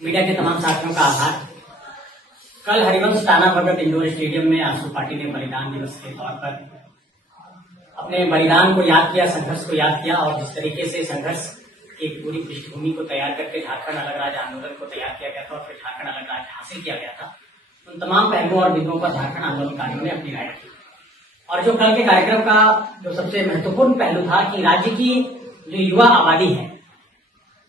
Media के तमाम साथियों का आभार। कल हरिवंश टाना भगत इंडोर स्टेडियम में आजसू पार्टी ने बलिदान दिवस के तौर पर अपने बलिदान को याद किया, संघर्ष को याद किया और जिस तरीके से संघर्ष की पूरी पृष्ठभूमि को तैयार करके झारखंड अलग राज्य आंदोलन को तैयार किया गया था और फिर झारखंड अलग राज्य हासिल किया गया था, उन तमाम पहलुओं और बिंदुओं पर झारखंड आंदोलनकारियों ने अपनी राय रखी। और जो कल के कार्यक्रम का जो सबसे महत्वपूर्ण पहलू था कि राज्य की जो युवा आबादी है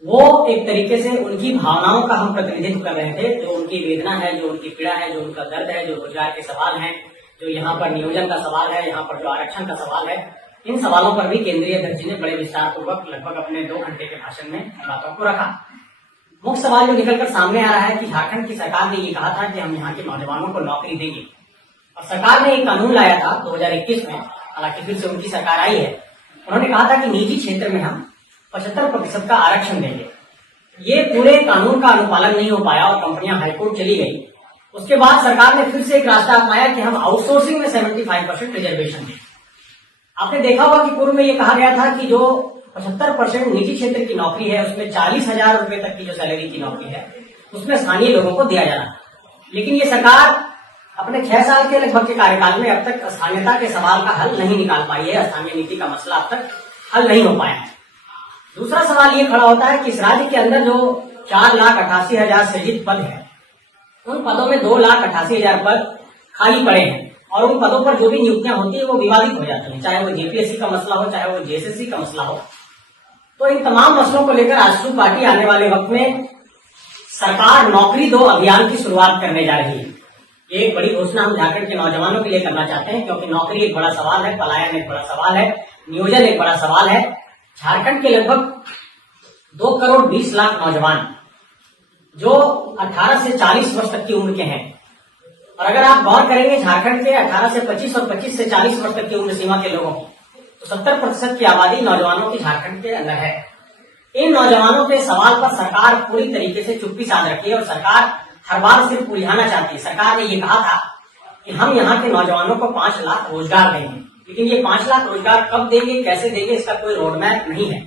वो एक तरीके से उनकी भावनाओं का हम प्रतिनिधित्व कर रहे थे, जो उनकी वेदना है, जो उनकी पीड़ा है, जो उनका दर्द है, जो रोजगार के सवाल हैं, जो यहाँ पर नियोजन का सवाल है, यहाँ पर जो आरक्षण का सवाल है, इन सवालों पर भी केंद्रीय अध्यक्ष ने बड़े विस्तार पूर्वक लगभग अपने 2 घंटे के भाषण में बातों को रखा। मुख्य सवाल जो निकलकर सामने आ रहा है कि झारखंड की सरकार ने ये कहा था कि हम यहाँ के नौजवानों को नौकरी देंगे और सरकार ने एक कानून लाया था 2021 में, हालांकि फिर से उनकी सरकार आई है। उन्होंने कहा था कि निजी क्षेत्र में हम 75% का आरक्षण देंगे। ये पूरे कानून का अनुपालन नहीं हो पाया और कंपनियां हाईकोर्ट चली गई। उसके बाद सरकार ने फिर से एक रास्ता अपनाया कि हम आउटसोर्सिंग में 75% रिजर्वेशन दें। आपने देखा होगा कि पूर्व में ये कहा गया था कि जो 75% निजी क्षेत्र की नौकरी है उसमें 40,000 रुपए तक की जो सैलरी की नौकरी है उसमें स्थानीय लोगों को दिया जाना। लेकिन ये सरकार अपने 6 साल के लगभग के कार्यकाल में अब तक स्थानीयता के सवाल का हल नहीं निकाल पाई है। स्थानीय नीति का मसला अब तक हल नहीं हो पाया है। दूसरा सवाल ये खड़ा होता है कि इस राज्य के अंदर जो 4,88,000 सृजित पद है, उन पदों में 2,88,000 पद खाली पड़े हैं और उन पदों पर जो भी नियुक्तियां होती है वो विवादित हो जाती है, चाहे वो जेपीएससी का मसला हो, चाहे वो जेएसएससी का मसला हो। तो इन तमाम मसलों को लेकर आजसू पार्टी आने वाले वक्त में सरकार नौकरी दो अभियान की शुरुआत करने जा रही है। एक बड़ी घोषणा हम झारखंड के नौजवानों के लिए करना चाहते हैं, क्योंकि नौकरी एक बड़ा सवाल है, पलायन एक बड़ा सवाल है, नियोजन एक बड़ा सवाल है। झारखंड के लगभग 2 करोड़ 20 लाख नौजवान जो 18 से 40 वर्ष तक की उम्र के हैं, और अगर आप गौर करेंगे झारखंड के 18 से 25 और 25 से 40 वर्ष तक की उम्र सीमा के लोगों की, तो 70% की आबादी नौजवानों की झारखंड के अंदर है। इन नौजवानों के सवाल पर सरकार पूरी तरीके से चुप्पी साध रखी है और सरकार हर बार सिर्फ उलझाना चाहती है। सरकार ने ये कहा था कि हम यहाँ के नौजवानों को 5 लाख रोजगार देंगे, लेकिन ये 5 लाख रोजगार कब देंगे, कैसे देंगे, इसका कोई रोडमैप नहीं है।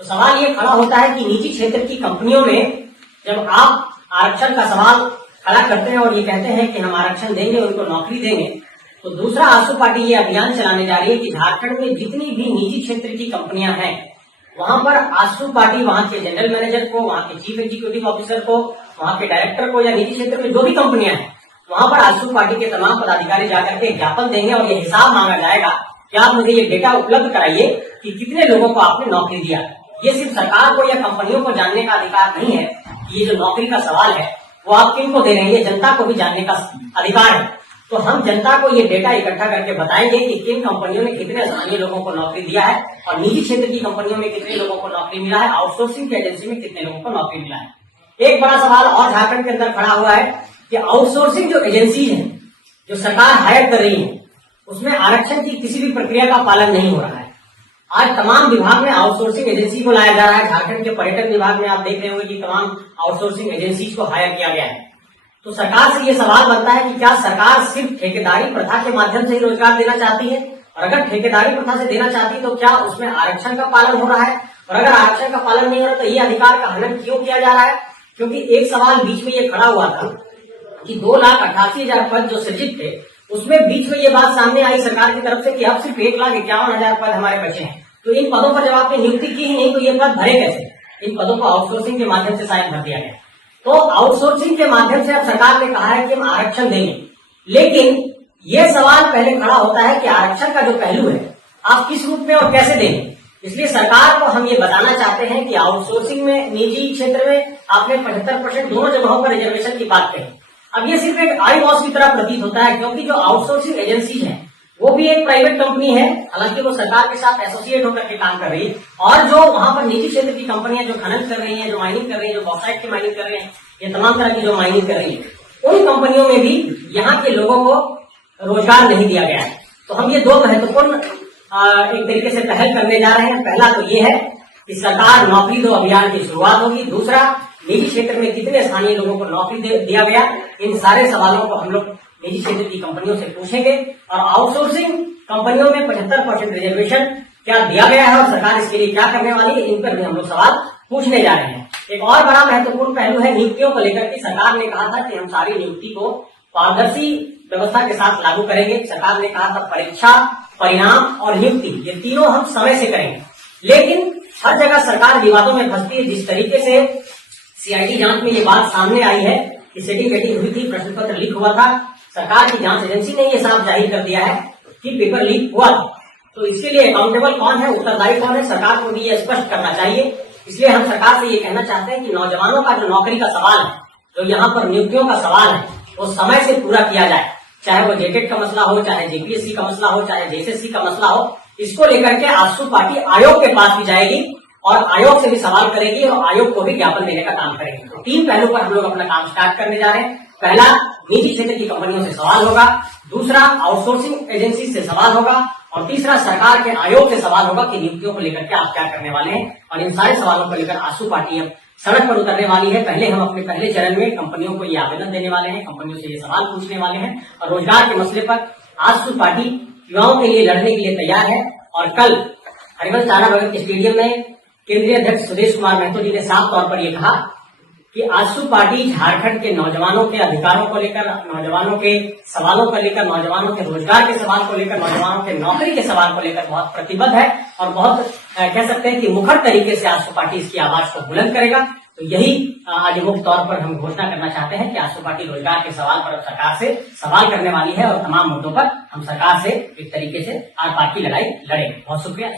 तो सवाल ये खड़ा होता है कि निजी क्षेत्र की कंपनियों में जब आप आरक्षण का सवाल खड़ा करते हैं और ये कहते हैं कि हम आरक्षण देंगे, उनको नौकरी देंगे, तो दूसरा आजसू पार्टी ये अभियान चलाने जा रही है कि झारखंड में जितनी भी निजी क्षेत्र की कंपनियां हैं वहां पर आजसू पार्टी वहां के जनरल मैनेजर को, वहां के चीफ एग्जीक्यूटिव ऑफिसर को, वहां के डायरेक्टर को या निजी क्षेत्र में जो भी कंपनियां हैं वहां पर आजसू पार्टी के तमाम पदाधिकारी जाकर के ज्ञापन देंगे और ये हिसाब मांगा जाएगा कि आप मुझे ये डेटा उपलब्ध कराइए कि कितने लोगों को आपने नौकरी दिया। ये सिर्फ सरकार को या कंपनियों को जानने का अधिकार नहीं है कि ये जो नौकरी का सवाल है वो आप किन को दे रहे हैं, ये जनता को भी जानने का अधिकार है। तो हम जनता को ये डेटा इकट्ठा करके बताएंगे कि किन कंपनियों ने कितने स्थानीय लोगों को नौकरी दिया है और निजी क्षेत्र की कंपनियों में कितने लोगों को नौकरी मिला है, आउटसोर्सिंग की एजेंसी में कितने लोगों को नौकरी मिला है। एक बड़ा सवाल और झारखंड के अंदर खड़ा हुआ है कि आउटसोर्सिंग जो एजेंसी है जो सरकार हायर कर रही है उसमें आरक्षण की किसी भी प्रक्रिया का पालन नहीं हो रहा है। आज तमाम विभाग में आउटसोर्सिंग एजेंसी को लाया जा रहा है। झारखंड के पर्यटन विभाग में आप देख रहे होंगे कि तमाम आउटसोर्सिंग एजेंसी को हायर किया गया है। तो सरकार से ये सवाल बनता है कि क्या सरकार सिर्फ ठेकेदारी प्रथा के माध्यम से ही रोजगार देना चाहती है, और अगर ठेकेदारी प्रथा से देना चाहती है तो क्या उसमें आरक्षण का पालन हो रहा है, और अगर आरक्षण का पालन नहीं हो रहा तो ये अधिकार का हनन क्यों किया जा रहा है। क्योंकि एक सवाल बीच में ये खड़ा हुआ था कि 2,88,000 पद जो सृजित थे उसमें बीच में ये बात सामने आई सरकार की तरफ से कि अब सिर्फ 1,51,000 पद हमारे बचे हैं। तो इन पदों पर जब आपने नियुक्ति की ही नहीं तो ये पद भरे कैसे। इन पदों को आउटसोर्सिंग के माध्यम से शायद भर दिया गया। तो आउटसोर्सिंग के माध्यम से अब सरकार ने कहा है कि हम आरक्षण देंगे, लेकिन ये सवाल पहले खड़ा होता है कि आरक्षण का जो पहलू है आप किस रूप में और कैसे देंगे। इसलिए सरकार को हम ये बताना चाहते हैं कि आउटसोर्सिंग में, निजी क्षेत्र में आपने 75% दोनों जगहों पर रिजर्वेशन की बात कही। अब ये सिर्फ एक आई वॉश की तरह प्रतीत होता है, क्योंकि जो आउटसोर्सिंग एजेंसी है वो भी एक प्राइवेट कंपनी है, हालांकि वो सरकार के साथ एसोसिएट होकर के काम कर रही है। और जो वहां पर निजी क्षेत्र की कंपनियां जो खनन कर रही हैं, जो माइनिंग कर रही हैं, जो बॉक्साइट की माइनिंग कर रही हैं, ये तमाम तरह की जो माइनिंग कर रही है, उन कंपनियों में भी यहाँ के लोगों को रोजगार नहीं दिया गया है। तो हम ये 2 महत्वपूर्ण एक तरीके से पहल करने जा रहे हैं। पहला तो ये है कि सरकार नौकरी दो अभियान की शुरुआत होगी। दूसरा, निजी क्षेत्र में कितने स्थानीय लोगों को नौकरी दिया गया, इन सारे सवालों को हम लोग निजी क्षेत्र की कंपनियों से पूछेंगे। और आउटसोर्सिंग कंपनियों में 75% रिजर्वेशन क्या दिया गया है और सरकार इसके लिए क्या करने वाली है, इन पर भी हम लोग सवाल पूछने जा रहे हैं। एक और बड़ा महत्वपूर्ण पहलू है नियुक्तियों को लेकर के। सरकार ने कहा था कि हम सारी नियुक्ति को पारदर्शी व्यवस्था के साथ लागू करेंगे। सरकार ने कहा था परीक्षा, परिणाम और नियुक्ति ये तीनों हम समय से करेंगे। लेकिन हर जगह सरकार विवादों में फंसती है। जिस तरीके से सीआईडी जांच में ये बात सामने आई है कि सेटिंग वेटिंग हुई थी, प्रश्न पत्र लीक हुआ था, सरकार की जांच एजेंसी ने ये साफ जाहिर कर दिया है कि पेपर लीक हुआ था। तो इसके लिए अकाउंटेबल कौन है, उत्तरदायी कौन है, सरकार को भी ये स्पष्ट करना चाहिए। इसलिए हम सरकार से ये कहना चाहते हैं कि नौजवानों का जो नौकरी का सवाल है, जो यहाँ पर नियुक्तियों का सवाल है, वो समय से पूरा किया जाए। चाहे वो जेटेट का मसला हो, चाहे जेपीएससी का मसला हो, चाहे जेएसएससी का मसला हो, इसको लेकर के आजसू पार्टी आयोग के पास भी जाएगी और आयोग से भी सवाल करेगी और आयोग को भी ज्ञापन देने का काम करेगी। तो 3 पहलू पर हम लोग अपना काम स्टार्ट करने जा रहे हैं। पहला, निजी क्षेत्र की कंपनियों से सवाल होगा। दूसरा, आउटसोर्सिंग एजेंसी से सवाल होगा। और तीसरा, सरकार के आयोग से सवाल होगा कि नियुक्तियों को लेकर के आप क्या करने वाले हैं। और इन सारे सवालों को लेकर आजसू पार्टी अब सड़क पर उतरने वाली है। पहले हम अपने पहले चरण में कंपनियों को ये आवेदन देने वाले हैं, कंपनियों से ये सवाल पूछने वाले हैं और रोजगार के मसले पर आजसू पार्टी युवाओं के लिए लड़ने के लिए तैयार है। और कल हरिवंश टाना भगत स्टेडियम में केंद्रीय अध्यक्ष सुदेश कुमार महतो जी ने साफ तौर पर यह कहा कि आजसू पार्टी झारखंड के नौजवानों के अधिकारों को लेकर, नौजवानों के सवालों को लेकर, नौजवानों के रोजगार के सवाल को लेकर, नौजवानों के नौकरी के सवाल को लेकर बहुत प्रतिबद्ध है और बहुत कह सकते हैं कि मुखर तरीके से आजसू पार्टी इसकी आवाज को बुलंद करेगा। तो यही आज मुख्य तौर पर हम घोषणा करना चाहते हैं कि आजसू पार्टी रोजगार के सवाल पर अब सरकार से सवाल करने वाली है और तमाम मुद्दों पर हम सरकार से एक तरीके से आर पार की लड़ाई लड़ेंगे। बहुत शुक्रिया।